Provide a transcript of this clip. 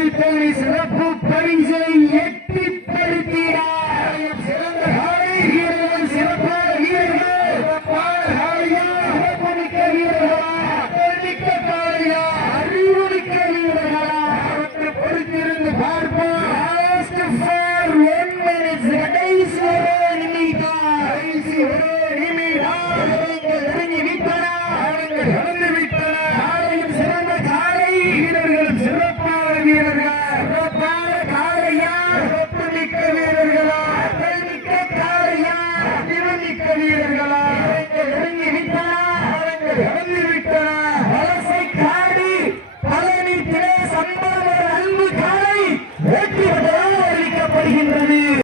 சிறப்பு பரிசை எட்டி படுத்திட சிறந்த வீரர்கள் சிறப்பான வீரர்கள் சிறப்புமிக்க வீரர்களா அறிவுமிக்க வீரர்களா அவற்றை பொறுத்திருந்து பார்ப்போம்.